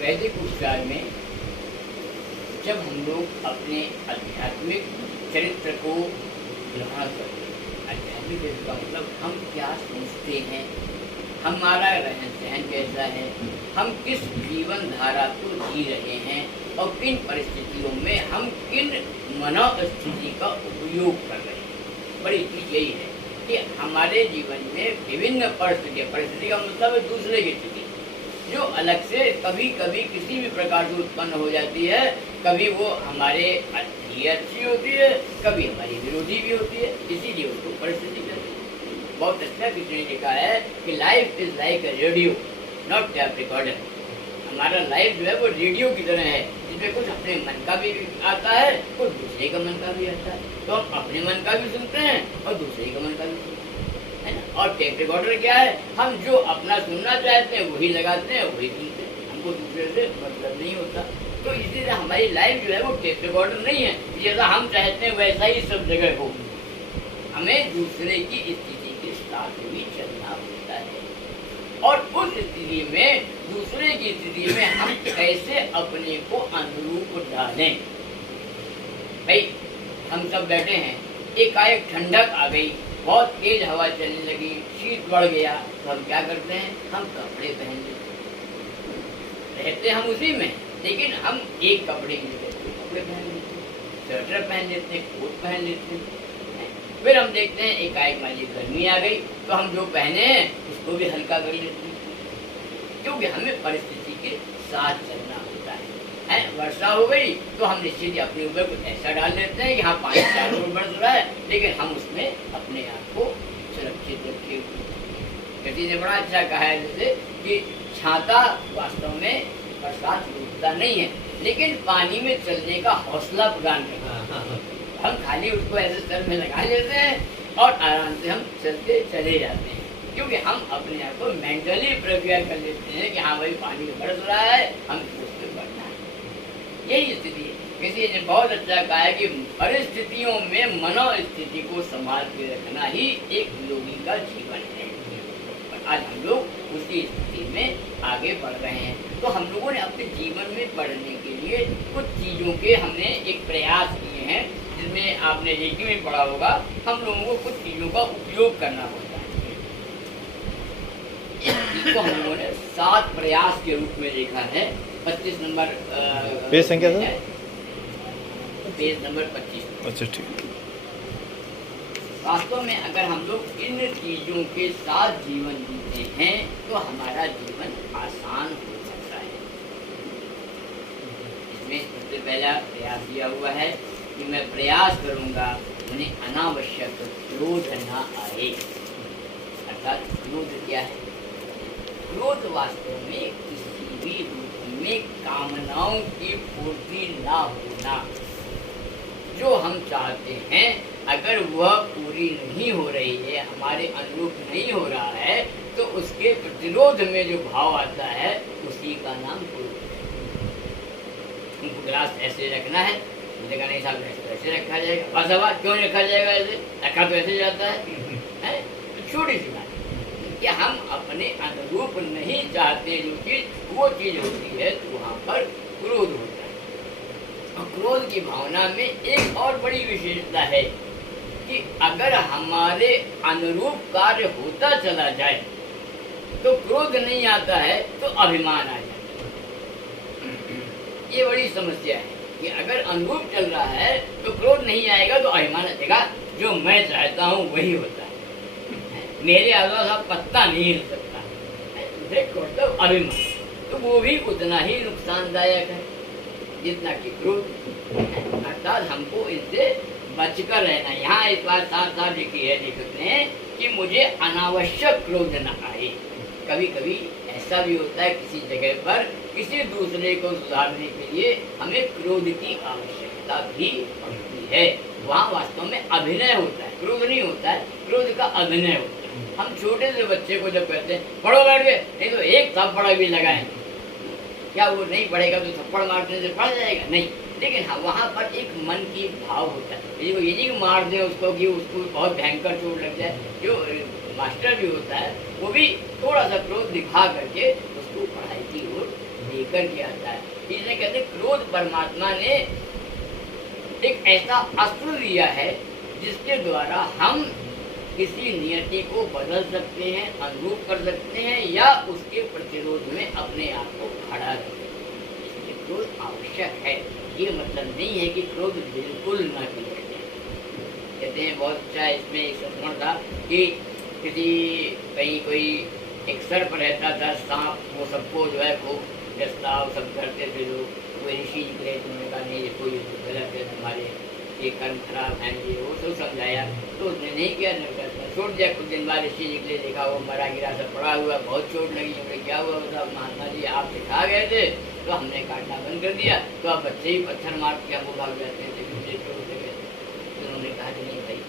वैदिक उपचार में जब हम लोग अपने आध्यात्मिक चरित्र को ग्रहण करते हैं, आध्यात्मिक चरित्र का मतलब हम क्या सोचते हैं, हमारा रहन सहन कैसा है, हम किस जीवन धारा को जी रहे हैं और किन परिस्थितियों में हम किन मनोस्थिति का उपयोग कर रहे हैं। बड़ी चीज यही है कि हमारे जीवन में विभिन्न परिस्थिति का मतलब है दूसरे की स्थिति, जो अलग से कभी कभी किसी भी प्रकार से उत्पन्न हो जाती है। कभी वो हमारे लिए अच्छी होती है, कभी हमारी विरोधी भी होती है, इसीलिए उसको परिस्थिति कहते हैं। बहुत अच्छा किसी ने लिखा है कि life is like a radio not tape recorder. हमारा लाइफ जो है वो रेडियो की तरह है, जिसमें कुछ अपने मन का भी आता है, कुछ दूसरे का मन का भी आता है। तो हम अपने मन का भी सुनते हैं और दूसरे का मन का भी सुनते हैं, है ना। और टेप रिकॉर्डर क्या है, हम जो अपना सुनना चाहते हैं वही लगाते हैं, वही सुनते हैं, हमको दूसरे से मतलब नहीं होता। तो इसीलिए हमारी लाइफ जो है वो टेप रिकॉर्डर नहीं है, जैसा हम चाहते हैं वैसा ही सब जगह हो। हमें दूसरे की स्थिति के साथ भी चलना होता है और उस स्थिति में, दूसरे की स्थिति में हम कैसे अपने को अनुरूप डालें। भाई हम सब बैठे हैं, एकाएक ठंडक आ गई, बहुत तेज हवा चलने लगी, शीत बढ़ गया, तो हम क्या करते हैं, हम कपड़े पहन लेते। रहते हम उसी में, लेकिन हम एक कपड़े के लिए कपड़े पहन लेते हैं, स्वेटर पहन लेते हैं, कोट पहन लेते हैं। फिर हम देखते हैं एकाएक मान लीजिए गर्मी आ गई, तो हम जो पहने हैं उसको भी हल्का कर लेते हैं, क्योंकि हमें परिस्थिति के साथ चलना होता है। वर्षा हो गई तो हम निश्चित अपने ऊपर कुछ ऐसा डाल लेते हैं कि हाँ पानी चारों ओर बरस रहा है, लेकिन हम उसमें अपने आप को सुरक्षित रखे हुए। किसी ने बड़ा अच्छा कहा है जैसे कि छाता वास्तव में बरसात रोकता नहीं है, लेकिन पानी में चलने का हौसला प्रदान करता है। हम खाली उसको ऐसे सर में लगा लेते हैं और आराम से हम चलते चले जाते हैं, क्योंकि हम अपने आप को मेंटली प्रिपेयर कर लेते हैं कि हाँ भाई पानी बरस रहा है, हम उसमें बढ़ना है। यही स्थिति है। किसी ने बहुत अच्छा कहा है कि परिस्थितियों में मनोस्थिति को संभाल के रखना ही एक योगी का जीवन है। आज हम लोग उसी स्थिति में आगे बढ़ रहे हैं। तो हम लोगों ने अपने जीवन में बढ़ने के लिए कुछ चीज़ों के हमने एक प्रयास किए हैं, जिसमें आपने रेकी में पढ़ा होगा, हम लोगों को कुछ चीज़ों का उपयोग करना होता है। इसको हम लोगों ने 7 प्रयास के रूप में देखा है। 25 नंबर पेज संख्या है, पेज नंबर 25। अच्छा ठीक। वास्तव में अगर हम लोग इन चीज़ों के साथ जीवन जीते हैं तो हमारा जीवन आसान हो सकता है। इसमें सबसे पहला प्रयास दिया हुआ है कि मैं प्रयास करूंगा उन्हें अनावश्यक क्रोध न आए। अर्थात क्रोध क्या है? क्रोध वास्तव में किसी भी रूप में कामनाओं की पूर्ति ना होना। जो हम चाहते हैं अगर वह पूरी नहीं हो रही है, हमारे अनुरूप नहीं हो रहा है, तो उसके प्रतिरोध में जो भाव आता है उसी का नाम क्रोध है। हमको गिलास ऐसे रखना है, देखा नहीं साहब ऐसे रखा जाएगा, बस अब क्यों रखा जाएगा, ऐसे रखा तो ऐसे जाता है। तो छोटी सी बात कि हम अपने अनुरूप नहीं चाहते जो चीज, वो चीज होती है तो वहाँ पर क्रोध होता है। और क्रोध की भावना में एक और बड़ी विशेषता है कि अगर हमारे अनुरूप कार्य होता चला जाए तो क्रोध नहीं आता है, तो अभिमान आ जाता है। ये बड़ी समस्या है कि अगर अनुरूप चल रहा है तो क्रोध नहीं आएगा, तो अभिमान आएगा, जो मैं चाहता हूँ वही होता है, मेरे अलावा साहब पत्ता नहीं हिल सकता, तो अभिमान, तो वो भी उतना ही नुकसानदायक है जितना कि क्रोध। अर्थात हमको इससे बचकर रहना। यहाँ इस बात साफ साफ लिखी है, लिखते हैं कि मुझे अनावश्यक क्रोध न आए। कभी कभी ऐसा भी होता है किसी जगह पर किसी दूसरे को सुधारने के लिए हमें क्रोध की आवश्यकता भी पड़ती है। वहाँ वास्तव में अभिनय होता है, क्रोध नहीं होता है, क्रोध का अभिनय होता है। हम छोटे से बच्चे को जब कहते हैं पढ़ो बैठ के, नहीं तो एक थप्पड़ भी लगाएं, क्या वो नहीं पढ़ेगा तो थप्पड़ मारने से पढ़ जाएगा? नहीं। लेकिन हाँ, वहाँ पर एक मन की भाव होता है, ये नहीं मार दे उसको कि उसको बहुत भयंकर चोट लग जाए। जो मास्टर भी होता है वो भी थोड़ा सा क्रोध दिखा करके उसको पढ़ाई की ओर ले लेकर के आता है। इसलिए कहते हैं क्रोध परमात्मा ने एक ऐसा अस्त्र दिया है जिसके द्वारा हम किसी नियति को बदल सकते हैं, अनुरूप कर सकते हैं या उसके प्रतिरोध में अपने आप को खड़ा कर सकते हैं। इसलिए क्रोध आवश्यक है। ये मतलब नहीं है कि क्रोध बिल्कुल ना किया जाए। कहते हैं बहुत अच्छा इसमें एक संस्मरण था कि किसी कहीं कोई एक सर पर रहता था सांप, वो सबको जो है खूब प्रस्ताव सब करते थे लोग। कोई ऋषि निकले, उन्होंने कहा नहीं ये कोई गलत है, तुम्हारे ये कर्म खराब है, ये वो सब समझाया तो उसने नहीं किया, छोड़ दिया। कुछ दिन बाद ऋषि निकले, देखा वो मरा गिरा सब पड़ा हुआ, बहुत चोट लगी। हमने क्या हुआ? मतलब महात्मा जी आप सिखा गए थे तो हमने काटना बंद कर दिया, तो आप बच्चे ही पत्थर मार के वो भाग जाते हैं, चोट लगे। तो उन्होंने कहा कि नहीं भाई,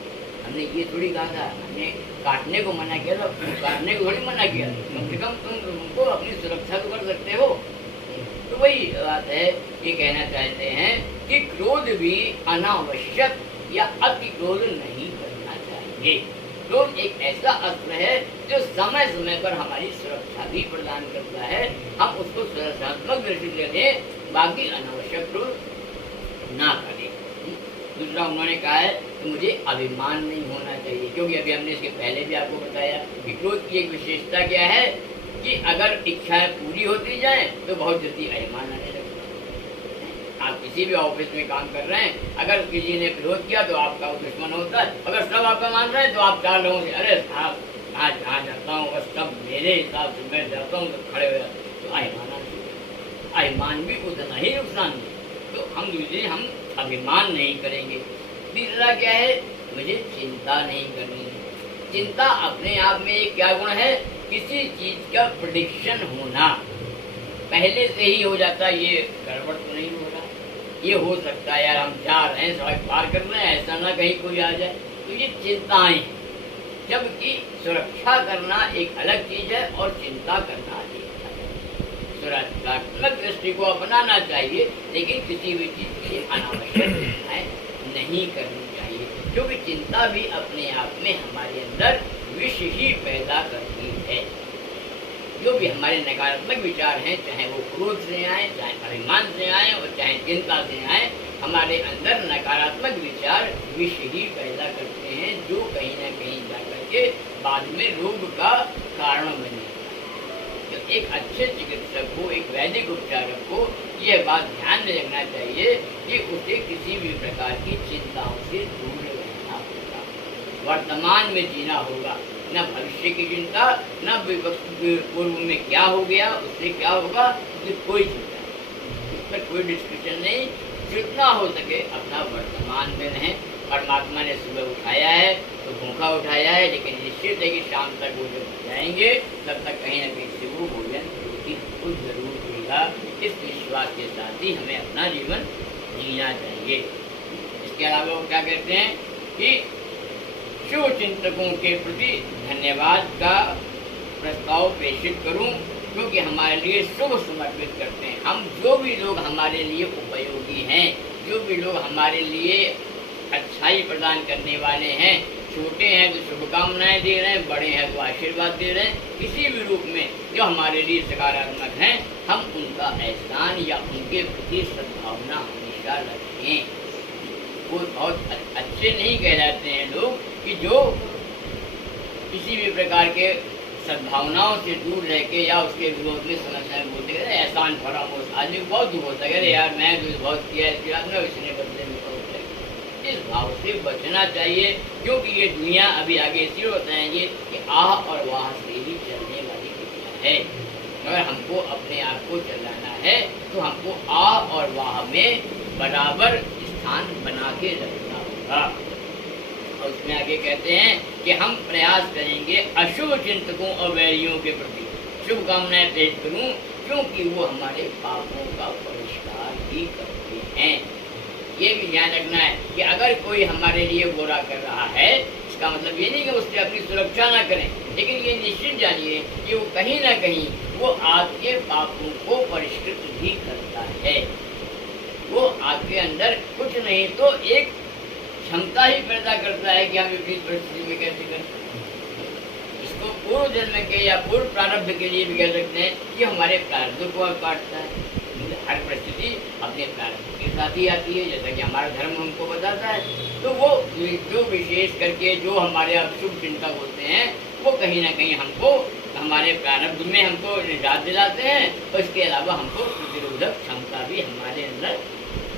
हमने ये थोड़ी कहा था, हमने काटने को मना किया था, काटने को थोड़ी मना किया। कम से कम तुमको अपनी सुरक्षा तो कर सकते हो। तो वही बात है, ये कहना चाहते हैं कि क्रोध भी अनावश्यक या अति क्रोध नहीं करना चाहिए। क्रोध एक ऐसा अस्त्र है जो समय समय पर हमारी सुरक्षा भी प्रदान करता है। हम उसको सुरक्षात्मक दृष्टि से लें, बाकी अनावश्यक क्रोध ना करें। दूसरा उन्होंने कहा है कि मुझे अभिमान नहीं होना चाहिए, क्योंकि अभी हमने इसके पहले भी आपको बताया कि क्रोध की एक विशेषता क्या है कि अगर इच्छाएं पूरी होती जाएं तो बहुत जल्दी अभिमान आने लगता है। आप किसी भी ऑफिस में काम कर रहे हैं, अगर किसी ने विरोध किया तो आपका दुश्मन होता है। अगर सब आपका मान रहे हैं तो आप 4 लोगों से अरे साहब आज जहाँ जाता हूँ बस सब मेरे हिसाब से मैं जाता हूँ तो खड़े हो जाते हैं, तो अभिमान भी उतना ही नुकसान है। तो हम अभिमान नहीं करेंगे। तीसरा क्या है? मुझे चिंता नहीं करनी है। चिंता अपने आप में एक क्या गुण है? किसी चीज का प्रेडिक्शन होना, पहले से ही हो जाता है ये गड़बड़ तो नहीं हो रहा, ये हो सकता है यार हम जा रहे हैं सड़क पार कर रहे हैं, ऐसा ना कहीं कोई आ जाए, तो ये चिंताएं हैं। जबकि सुरक्षा करना एक अलग चीज है और चिंता करना एक अलग है। सुरक्षात्मक दृष्टि को अपनाना चाहिए, लेकिन किसी भी चीज की अनावश्यक चिंताएं नहीं करनी चाहिए, क्योंकि चिंता भी अपने आप में हमारे अंदर विष ही पैदा करती है। जो भी हमारे नकारात्मक विचार हैं, चाहे वो क्रोध से आए, चाहे अभिमान से आए और चाहे चिंता से आए, हमारे अंदर नकारात्मक विचार विष ही पैदा करते हैं, जो कहीं ना कहीं जाकर के बाद में रोग का कारण बने। तो एक अच्छे चिकित्सक को, एक वैदिक उपचारक को यह बात ध्यान में रखना चाहिए कि उसे किसी भी प्रकार की चिंताओं से दूर रहना होगा, वर्तमान में जीना होगा, न भविष्य की चिंता, न पूर्व में क्या हो गया, उससे क्या होगा, उससे कोई चिंता नहीं, उस पर कोई डिस्कशन नहीं। जितना हो सके अपना वर्तमान में रहें। परमात्मा ने सुबह उठाया है तो भूखा उठाया है, लेकिन निश्चित है कि शाम तक वो जब जाएंगे तब तक कहीं न कहीं से वो भोजन रोटी खुद जरूर देगा। इस विश्वास के साथ ही हमें अपना जीवन जीना चाहिए। इसके अलावा वो क्या कहते हैं कि शुभ चिंतकों के प्रति धन्यवाद का प्रस्ताव प्रेषित करूं, क्योंकि हमारे लिए शुभ समर्पित करते हैं। हम जो भी लोग हमारे लिए उपयोगी हैं, जो भी लोग हमारे लिए अच्छाई प्रदान करने वाले हैं, छोटे हैं तो शुभकामनाएं दे रहे हैं, बड़े हैं तो आशीर्वाद दे रहे हैं, किसी भी रूप में जो हमारे लिए सकारात्मक हैं, हम उनका एहसान या उनके प्रति सद्भावना हमेशा रखें। वो बहुत अच्छे नहीं कहलाते हैं लोग कि जो किसी भी प्रकार के सद्भावनाओं से दूर रह के या उसके विरोध में समस्याएं बोलते हैं। एहसान फरामोश आदमी को बहुत दुख होता है, अरे यार मैं तो बहुत किया है, इसके बाद में इसने बदले में बहुत किया। इस भाव से बचना चाहिए, क्योंकि ये दुनिया अभी आगे इसलिए बताएंगे कि आह और वाह से ही चलने वाली दुनिया है। अगर हमको अपने आप को चलाना है तो हमको आह और वाह में बराबर स्थान बना के रखना होगा। और उसमें आगे कहते हैं कि हम प्रयास करेंगे अशुभ चिंतकों और वैरियों के प्रति शुभकामनाएं प्रेषित करूं, क्योंकि वो हमारे पापों का परिष्कार भी करते हैं। ये भी ध्यान रखना है कि अगर कोई हमारे लिए बुरा कर रहा है, इसका मतलब ये नहीं कि उससे अपनी सुरक्षा ना करें, लेकिन ये निश्चित जानिए कि वो कहीं ना कहीं वो आपके पापों को परिष्कृत भी करता है। वो आपके अंदर कुछ नहीं तो एक क्षमता ही पैदा करता है कि हम विपरीत परिस्थिति में कैसे करें। इसको पूर्व जन्म के या पूर्व प्रारब्ध के लिए भी कह सकते हैं कि हमारे प्रारब्ध को काटता है। हर परिस्थिति अपने प्रारब्ध के साथ ही आती है, जैसा कि हमारा धर्म हमको बताता है। तो वो जो विशेष करके जो हमारे अशुभ चिंतक होते हैं वो कहीं ना कहीं हमको हमारे प्रारब्ध में हमको निजात दिलाते हैं, और इसके अलावा हमको प्रतिरोधक क्षमता भी हमारे अंदर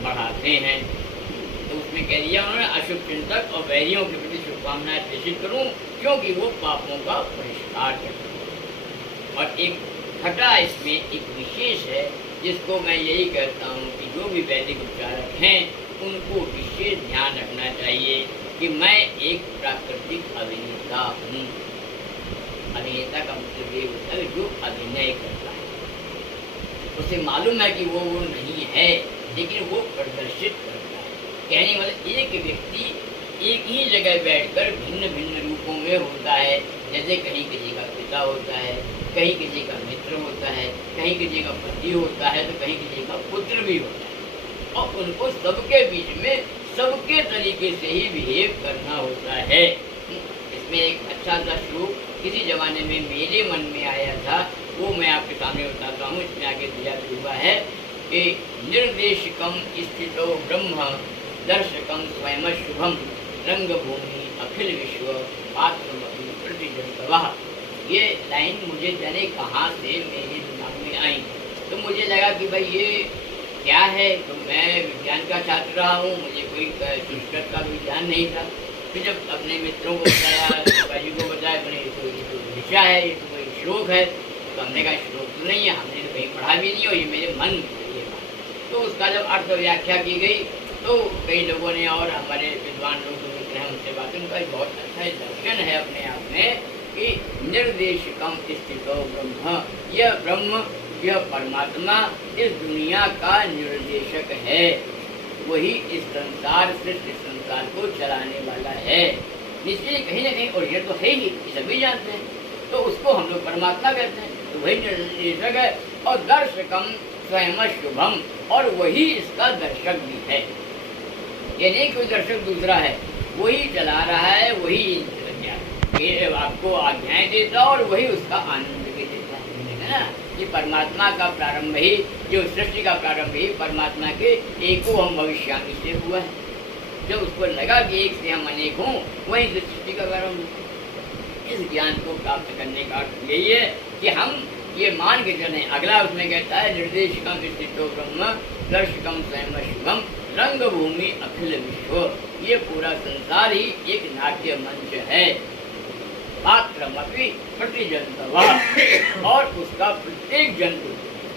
बढ़ाते हैं। तो उसमें कह दिया उन्होंने, अशुभ चिंतक और वैरियों के प्रति शुभकामनाएं प्रेषित करूं, क्योंकि वो पापों का परिष्कार करते हैं। और एक छठा इसमें एक विशेष है, जिसको मैं यही कहता हूँ कि जो भी वैदिक उपचारक हैं उनको विशेष ध्यान रखना चाहिए कि मैं एक प्राकृतिक अभिनेता हूँ। अभिनेता का मतलब ये होता है जो अभिनय करता है, उसे मालूम है कि वो नहीं है, लेकिन वो प्रदर्शित करता है। कहने मतलब एक व्यक्ति एक ही जगह बैठकर भिन्न भिन्न रूपों में होता है। जैसे कहीं किसी का पिता होता है, कहीं किसी का मित्र होता है, कहीं किसी का पति होता है, तो कहीं किसी का पुत्र भी होता है, और उनको सबके बीच में सबके तरीके से ही बिहेव करना होता है। इसमें एक अच्छा सा श्लोक किसी जमाने में मेरे मन में आया था, वो मैं आपके सामने बताता हूँ। इसमें आगे दिया हुआ है कि निर्देशकम स्थितो ब्रह्म दर्शकम स्वयं शुभम रंग भूमि अखिल विश्व पात्रमपि प्रतिजंतवः। ये लाइन मुझे जाने कहाँ से मेरे दिमाग में आई, तो मुझे लगा कि भाई ये क्या है। तो मैं विज्ञान का छात्र रहा हूँ, मुझे कोई संस्कृत का भी ज्ञान नहीं था। फिर जब अपने मित्रों को बताया, भाई को बताया, मैंने ये तो विषय है, ये तो कोई श्लोक है। तो हमने कहा श्लोक तो नहीं है, हमने तो कहीं पढ़ा भी नहीं, और ये मेरे मन में ये बात। तो उसका जब अर्थ व्याख्या की गई तो कई लोगों ने और हमारे विद्वान लोग जो मित्र हैं उनसे बात, उनका एक बहुत अच्छा दर्शन है अपने आप में कि निर्देशकम स्थितो ब्रह्म, यह ब्रह्म, यह परमात्मा इस दुनिया का निर्देशक है। वही इस संसार सृष्टि संसार को चलाने वाला है। निश्चय कहीं ना कहीं, और ये तो है ही, सभी जानते हैं, तो उसको हम लोग परमात्मा कहते हैं। तो वही निर्देशक है, और दर्शकम स्वयं शुभम, और वही इसका दर्शक भी है। ये नहीं कोई दर्शक दूसरा है, वही चला रहा है, वही आपको आज्ञाएं देता और वही उसका आनंद भी देता है ना। ये परमात्मा का प्रारंभ ही, जो सृष्टि का प्रारंभ ही परमात्मा के एको हम भविष्यामी से हुआ है। जब उसको लगा कि एक से हम अनेक हों, वही सृष्टि का प्रारंभ। इस ज्ञान को प्राप्त करने का अर्थ यही है कि हम ये मान के चलें। अगला उसमें कहता है निर्देशकम स्थितो ब्रह्म दर्शकम स्वयं शुभम रंग भूमि अखिल विश्व। ये पूरा संसार ही एक नाट्य मंच है। पात्रमपि प्रतिजंतवः, और उसका प्रत्येक जंतु,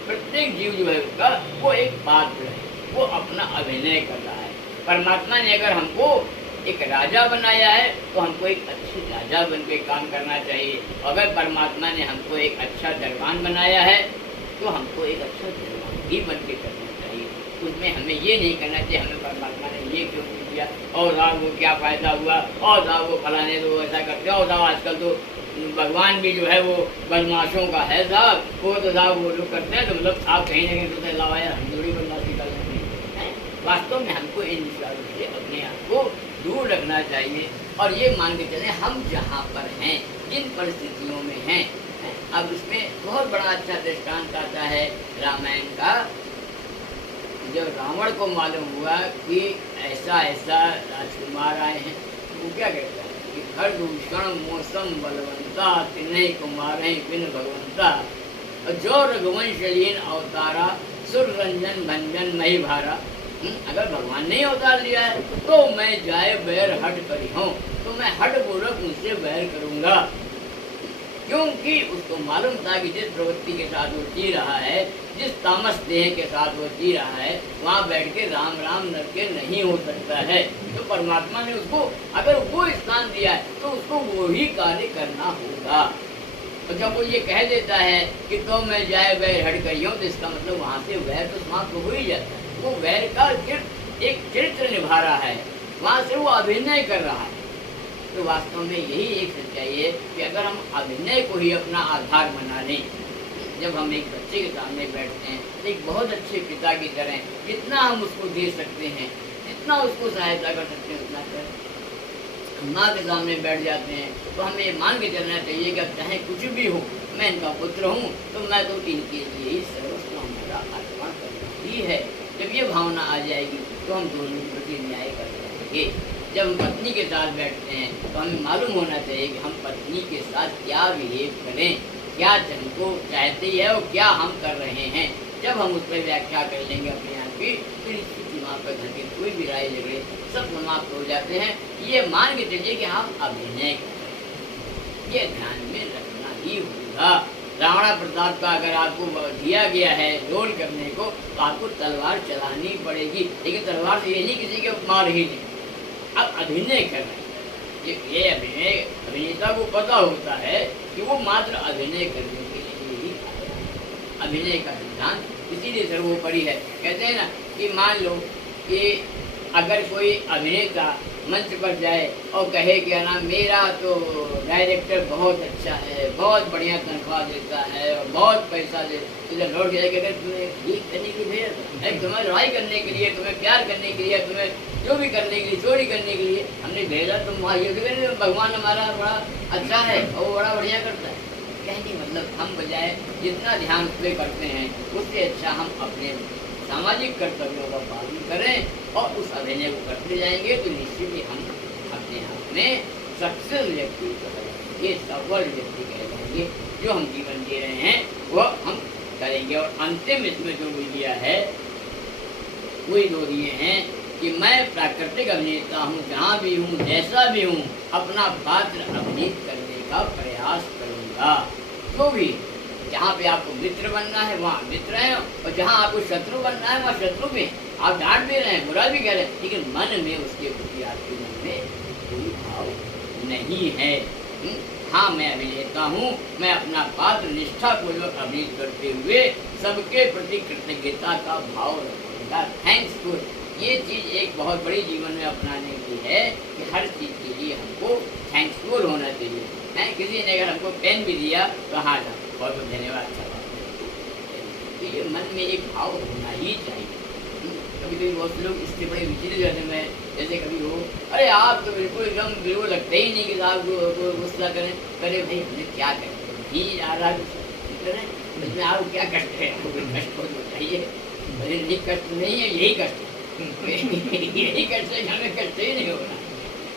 प्रत्येक जीव जो है उसका वो एक पात्र है, वो अपना अभिनय कर रहा है। परमात्मा ने अगर हमको एक राजा बनाया है तो हमको एक अच्छे राजा बन के काम करना चाहिए। अगर परमात्मा ने हमको एक अच्छा दरबान बनाया है तो हमको एक अच्छा दरबान भी बन के करना चाहिए। उसमें हमें ये नहीं करना चाहिए हमें परमात्मा ने ये क्यों दिया, और साहब वो क्या फ़ायदा हुआ, और साहब वो फलाने तो ऐसा करते, और साहब आजकल तो भगवान भी जो है वो बदमाशों का है साहब, वो तो साहब वो लोग करते हैं, तो मतलब आप कहीं ना कहीं सोचते अल्लाह यार हम थोड़ी बदमाशी कर लेंगे। वास्तव में हमको इन विचारों से अपने आप को दूर रखना चाहिए, और ये मान के चलें हम जहाँ पर हैं, जिन परिस्थितियों में हैं। अब इसमें बहुत बड़ा अच्छा दृष्टांत आता है रामायण का। जब रावण को मालूम हुआ कि ऐसा ऐसा राजकुमार आए हैं, वो क्या कहता है कि खरदूषण मौसम बलवंता तिन्ह कुमार बिन भगवंता, जो रघुवंशलीन अवतारा सुर रंजन भंजन मही भारा। अगर भगवान ने अवतार लिया है तो मैं जाए बैर हट करी हूँ, तो मैं हट पूर्वक उनसे बैर करूँगा। क्योंकि उसको मालूम था कि जिस प्रवृत्ति के साथ वो जी रहा है, जिस तामस देह के साथ वो जी रहा है, वहाँ बैठ के राम राम नरके नहीं हो सकता है। तो परमात्मा ने उसको अगर वो स्थान दिया है तो उसको वो ही कार्य करना होगा। और जब वो ये कह देता है कि तो मैं जाए वैर हट करी हूँ, तो इसका मतलब वहाँ से वैर तो समाप्त हो ही जाता है। वो वैर का एक चरित्र निभा रहा है, वहाँ से वो अभिनय कर रहा है। तो वास्तव में यही एक सच्चाई है कि अगर हम अभिनय को ही अपना आधार बना लें, जब हम एक बच्चे के सामने बैठते हैं एक बहुत अच्छे पिता की तरह जितना हम उसको दे सकते हैं, जितना उसको सहायता कर सकते हैं उतना करें। माँ के सामने बैठ जाते हैं तो हमें ये मान के चलना चाहिए कि अब चाहे कुछ भी हो, मैं इनका पुत्र हूँ तो मैं तो इनके लिए ही सर्वस्व हमारा अर्पण करना ही है। जब ये भावना आ जाएगी तो हम दोनों के प्रति न्याय कर पाएंगे। जब हम पत्नी के साथ बैठते हैं तो हमें मालूम होना चाहिए कि हम पत्नी के साथ क्या बिहेव करें, क्या जन को चाहती है और क्या हम कर रहे हैं। जब हम उस पर व्याख्या कर लेंगे अपने आप की, फिर वहाँ पर घर के कोई भी लड़ाई झगड़े सब समाप्त हो जाते हैं। ये मान के चलिए कि हम अभिनय कर रहे हैं, ये ध्यान में रखना ही होगा। राणा प्रताप का अगर आपको दिया गया है रोल करने को तो आपको तलवार चलानी पड़ेगी, लेकिन तलवार से ये नहीं किसी के मार ही नहीं, अब अभिनय कर रहे हैं। ये अभिनय अभिनेता को पता होता है कि वो मात्र अभिनय करने के लिए ही आया है। अभिनय का सिद्धांत इसीलिए सर्वोपरि है। कहते हैं ना कि मान लो कि अगर कोई अभिनेता मंच पर जाए और कहे कि ना मेरा तो डायरेक्टर बहुत अच्छा है, बहुत बढ़िया तनख्वाह देता है और बहुत पैसा दे, तो जब लौट जाए कि अगर तुम्हें ठीक करने के लिए भेजा, तुम्हें लड़ाई करने के लिए, तुम्हें प्यार करने के लिए, तुम्हें जो भी करने के लिए, चोरी करने के लिए हमने भेजा, तुम वहाँ ये भी भगवान हमारा बड़ा अच्छा है और वो बड़ा बढ़िया करता है। कहने मतलब हम बजाय जितना ध्यान उस पर करते हैं उससे अच्छा हम अपने सामाजिक कर्तव्यों का पालन करें और उस अभिनय को करते जाएंगे तो निश्चित ही हम अपने आप में सक्सेस व्यक्ति कहेंगे, सफल व्यक्ति कहेंगे। जो हम जीवन जी रहे हैं वह हम करेंगे। और अंतिम इसमें जो दिया है वही दो दिए हैं कि मैं प्राकृतिक अभिनेता हूँ, जहाँ भी हूँ, जैसा भी हूँ, अपना पात्र अभिनीत करने का प्रयास करूँगा। तो भी जहाँ पे आपको मित्र बनना है वहाँ मित्र है, और जहाँ आपको शत्रु बनना है वहाँ शत्रु भी। आप डांट भी रहे हैं, बुरा भी कह रहे हैं, लेकिन मन में उसके प्रति आपके मन में कोई भाव नहीं है। हाँ, मैं अभिनेता हूँ, मैं अपना पात्र निष्ठापूर्वक अभिनीत करते हुए सबके प्रति कृतज्ञता का भाव रखूँगा। थैंक्सफुल, ये चीज़ एक बहुत बड़ी जीवन में अपनाने की है कि हर चीज़ के लिए हमको थैंक्सफुल होना चाहिए। है किसी ने अगर हमको पेन भी दिया तो हाँ जा बहुत बहुत धन्यवाद, अच्छा बात। तो ये मन में एक भाव होना ही चाहिए। कभी कभी बहुत लोग इसके बड़े विचलित रहते हैं, जैसे कभी हो अरे आप तो बिल्कुल एकदम बिल्कुल लगते ही नहीं कि आप गुस्सा करें। करे भाई हमने क्या करें, ही आ रहा करें, इसमें आप क्या कष्ट है, आपको कोई कष्ट हो चाहिए। अरे नहीं कष्ट नहीं है, यही कष्ट है यही कष्ट है, हमें कष्ट ही नहीं होना।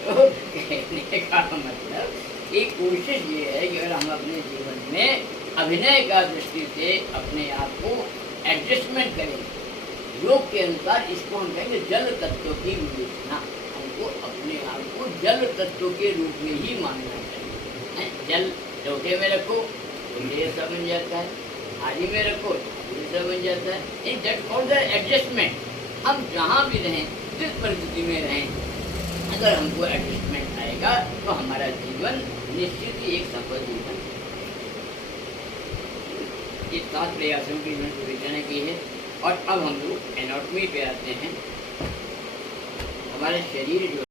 तो कहने का मतलब एक कोशिश ये है कि अगर हम अपने जीवन में अभिनय का दृष्टि से अपने आप को एडजस्टमेंट करें, योग के अनुसार इसको हम कहेंगे जल तत्व की विवेचना। हमको अपने आप को जल तत्व के रूप में ही मानना चाहिए। जल लोटे में रखो तो ये सब बन जाता है, थाली में रखो ये सब बन जाता है। In that called the adjustment. हम जहाँ भी रहें, जिस परिस्थिति में रहें, अगर हमको एडजस्टमेंट आएगा तो हमारा जीवन निश्चित ही एक सफल जीवन। ये 7 प्रयासों की विवेचना की है। और अब हम लोग एनाटॉमी पे आते हैं। हमारा शरीर जो